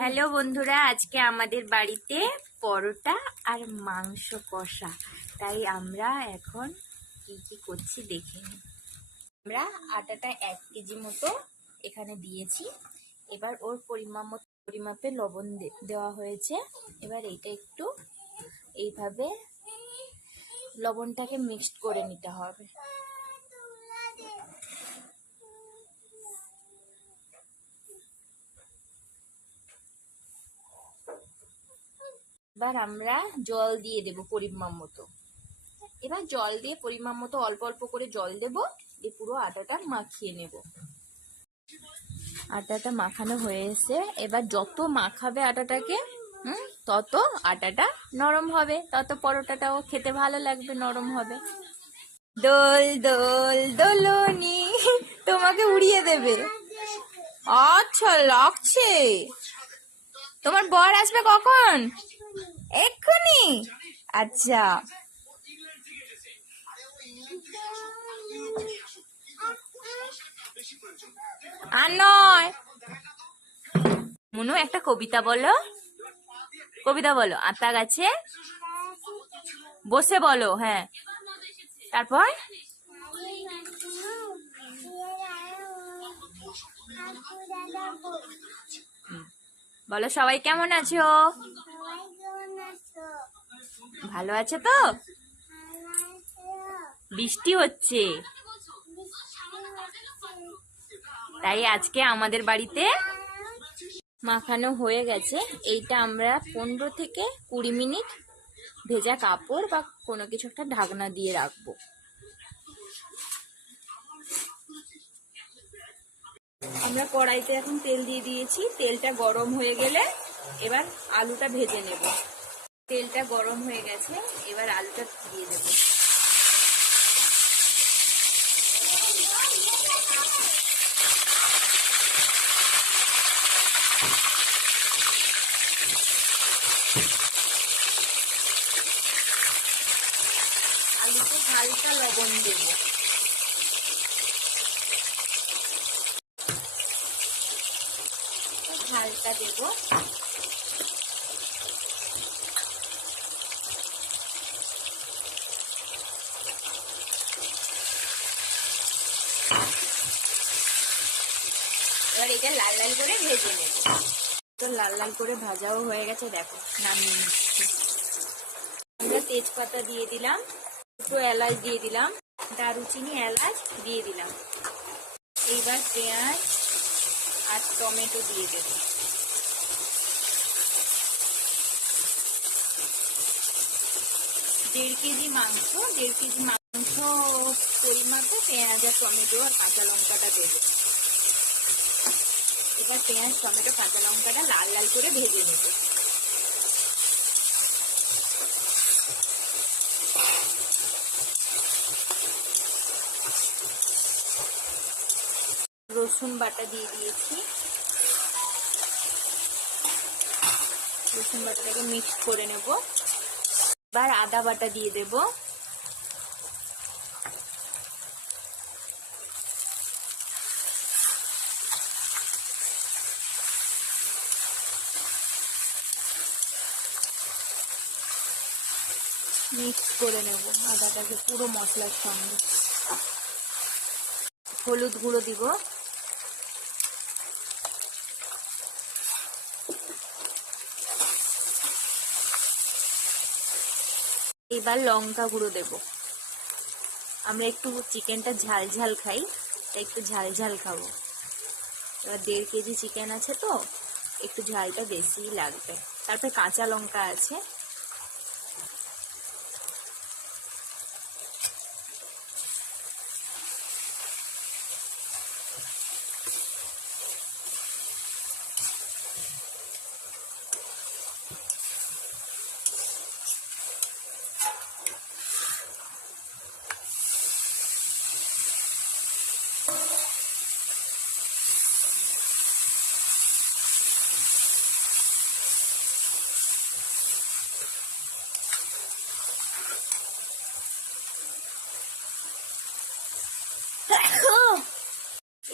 Hello বন্ধুরা, আজকে আমাদের বাড়িতে পরোটা আর মাংস কষা। তাই আমরা এখন কি কি করছি দেখে নিই। আমরা আটাটা 1 কেজি মতো এখানে দিয়েছি। এবার ওর পরিমাপে লবণ দেওয়া হয়েছে। এবার এটা একটু এইভাবে লবণটাকে মিক্সড করে নিতে হবে। এবার আমরা জল দিয়ে দেব পরিমাণ মতো। এবার জল দিয়ে পরিমাণ মতো অল্প অল্প করে জল দেব, দিয়ে পুরো আটাটা মাখিয়ে নেব। আটাটা মাখানো হয়ে এসে এবার যত মাখাবে আটাটাকে তত আটাটা নরম হবে, তত পরোটাটাও খেতে ভালো লাগবে, নরম হবে। দোল দোল দোলনি তোমাকে উড়িয়ে দেবে। আচ্ছা লাগছে। তোমার বর আসবে কখন? এক্ষুনি? আচ্ছা। আর নয়, মনু একটা কবিতা বলো। কবিতা বলো। আতা গাছে বসে বলো। হ্যাঁ, তারপর বলো সবাই কেমন আছো? ভালো আছে তো? বৃষ্টি হচ্ছে, তাই আজকে আমাদের বাড়িতে মাখানো হয়ে গেছে। এইটা আমরা 15 থেকে 20 মিনিট ভেজা কাপড় বা কোনো কিছু একটা ঢাকনা দিয়ে রাখবো। আমরা কড়াইতে এখন তেল দিয়ে দিয়েছি। তেলটা গরম হয়ে গেলে এবার আলুটা ভেজে নেব। তেলটা গরম হয়ে গেছে, এবার আলুটা দিয়ে দেব। আলুতে হালকা লবণ দেব। হালকা দেব। এবার এটা লাল লাল করে ভেজে নেব। তো লাল লাল করে ভাজাও হয়ে গেছে, দেখো নামিয়ে নিচ্ছি। আমরা তেজপাতা দিয়ে দিলাম, দুটো এলাচ দিয়ে দিলাম, দারুচিনি এলাচ দিয়ে দিলাম। এইবার পেঁয়াজ আর টমেটো দিয়ে দেব। 1.5 কেজি মাংস, 1.5 কেজি মাংস পরিমাপে পেঁয়াজ আর টমেটো আর কাঁচা লঙ্কাটা দেবো। এবার পেঁয়াজ টমেটো কাঁচা লঙ্কাটা লাল লাল করে ভেজে নেব। রসুন বাটা দিয়ে দিয়েছি। রসুন বাটাটাকে মিক্স করে নেব। এবার আদা বাটা দিয়ে দেব। মিক্স করে নেব আদাটাকে পুরো মশলার সঙ্গে। হলুদ গুঁড়ো দিব। এবার লঙ্কা গুঁড়ো দেব। আমরা একটু চিকেনটা ঝাল ঝাল খাই, তাই একটু ঝাল ঝাল খাবো। এবার 1.5 কেজি চিকেন আছে তো একটু ঝালটা বেশিই লাগবে। তারপরে কাঁচা লঙ্কা আছে।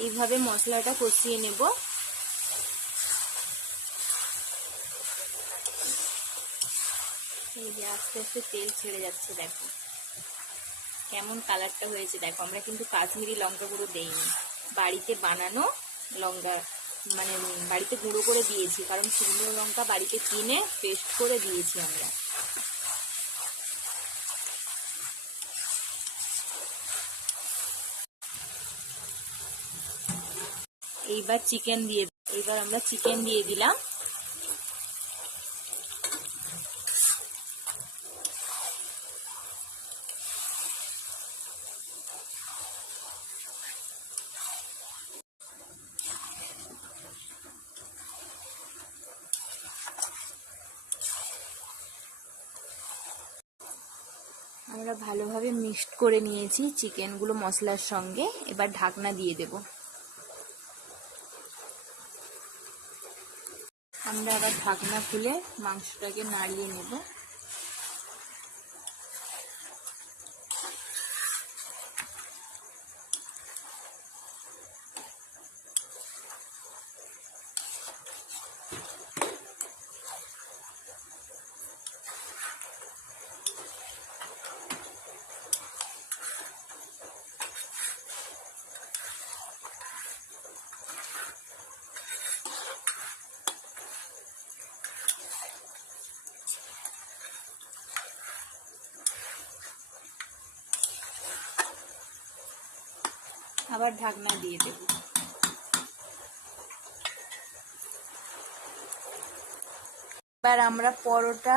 এইভাবে মশলাটা কষিয়ে নেব। এই যে আস্তে আস্তে তেল ছেড়ে যাচ্ছে, দেখো কেমন কালারটা হয়েছে। দেখো আমরা কিন্তু কাশ্মীরি লঙ্কা গুঁড়ো দেইনি, বাড়িতে বানানো লঙ্কা, মানে বাড়িতে গুঁড়ো করে দিয়েছি, কারণ শুকনো লঙ্কা বাড়িতে কিনে পেস্ট করে দিয়েছি আমরা। এইবার আমরা চিকেন দিয়ে দিলাম। আমরা ভালোভাবে মিক্সড করে নিয়েছি চিকেনগুলো মশলার সঙ্গে। এবার ঢাকনা দিয়ে দেব। আমরা আবার ঢাকনা খুলে মাংসটাকে নাড়িয়ে নেব। আবার ঢাকনা দিয়ে দেব। এবার আমরা পরোটা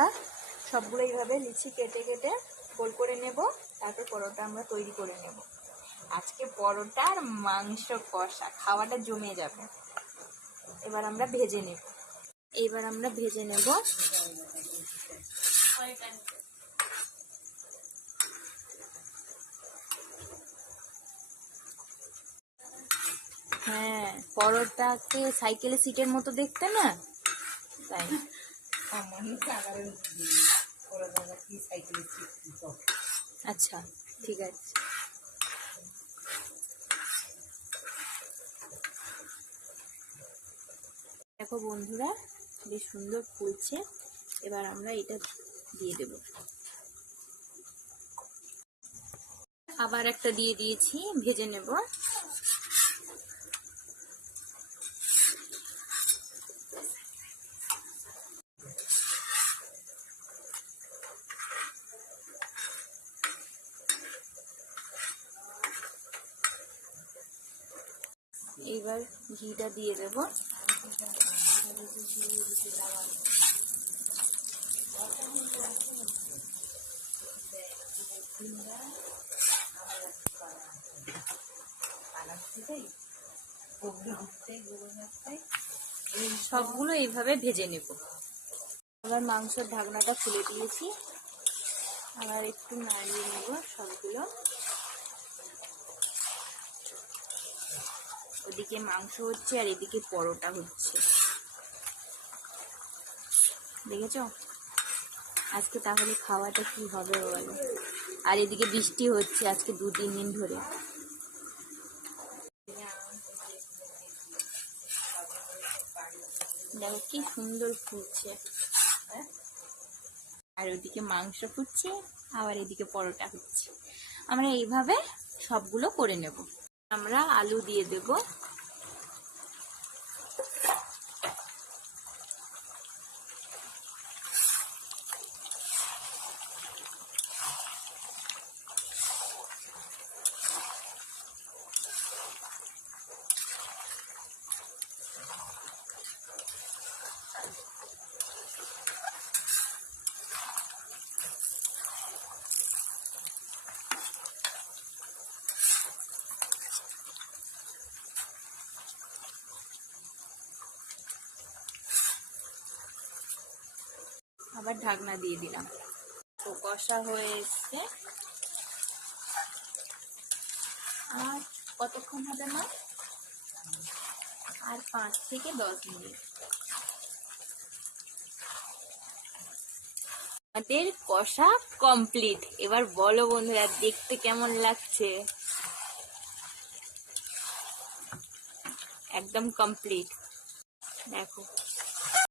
সবগুলো এইভাবে লিচি কেটে কেটে গোল করে নেব, তারপর পরোটা আমরা তৈরি করে নেব। আজকে পরোটা আর মাংস কষা খাওয়াটা জমে যাবে। এবার আমরা ভেজে নেব। হ্যাঁ, পরোটাকে সাইকেলের সিটের মতো দেখতে না, তাই। আচ্ছা, ঠিক আছে। দেখো বন্ধুরা, বেশ সুন্দর ফুলছে। এবার আমরা এটা দিয়ে দেব। আবার একটা দিয়ে দিয়েছি, ভেজে নেব। এবার ঘিটা দিয়ে দেব। সবগুলো এইভাবে ভেজে নেব। আবার মাংসের ঢাকনাটা খুলে দিয়েছি, আবার একটু নাড়িয়ে নেব সবগুলো। ওদিকে মাংস হচ্ছে আর এদিকে পরোটা হচ্ছে, দেখেছ? আজকে তাহলে খাওয়াটা কি হবে বলো? আর এদিকে বৃষ্টি হচ্ছে আজকে 2-3 দিন ধরে। দেখো কি সুন্দর ফুটছে, আর ওদিকে মাংস ফুটছে, আবার এদিকে পরোটা হচ্ছে। আমরা এইভাবে সবগুলো করে নেব। আমরা আলু দিয়ে দেব। আবার ঢাকনা দিয়ে দিলাম। তো কষা হয়ে এসছে। আর কতক্ষণ হবে মা? আর 5 থেকে 10 মিনিট। আমাদের কষা কমপ্লিট। এবার বলো বন্ধুরা, দেখতে কেমন লাগছে? একদম কমপ্লিট। দেখো।